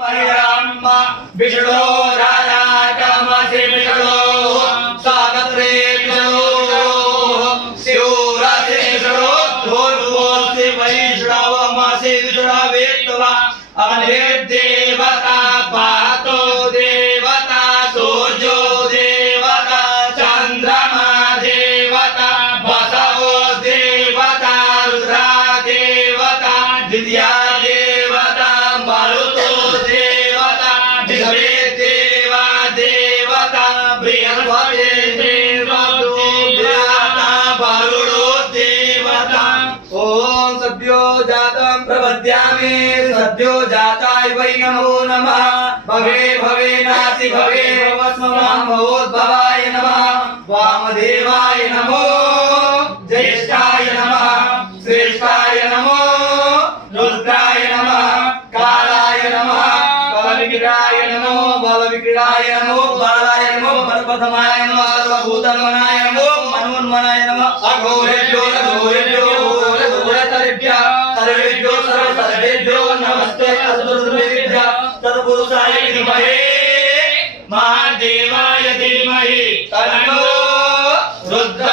विष्णु राजा कामसे विष्णु सागत्रे विष्णु शिवरात्रि विष्णु भूर्भुवस्सु वैष्णव मासे विष्णुवेत्वा अग्ने देवता पातो देवता सूर्यो देवता चंद्रमा देवता बसवो देवता रुद्रा देवता विद्या देवता मारुतो देवता विघ्ने देवा देवता बृहस्पति देवता वरुणो देवता। ओम सद्यो जातं प्रपद्यामि सद्यो जाताय वै नमो नमः भवे भवे नाति भवे भवस्मं भवोद्भवाय नमः वामदेवाय नमो ज्येष्ठाय नमः श्रेष्ठाय नमो रुद्राय नमः कालाय नमः बलविक्रीडाय नमो बलविक्रीडाय नमो बालाय नमो बलप्रथमाय नमः सर्वभूतनमनाय नमो मनोन्मनाय नमः अघोरेभ्यो अघोरेभ्यो घोरतरेभ्यः सर्वेभ्यो सर्वेभ्यो नमस्ते अस्मद्गुरुभ्यः तत्पुरुषाय विद्महे महादेवाय धीमहि तन्नो रुद्र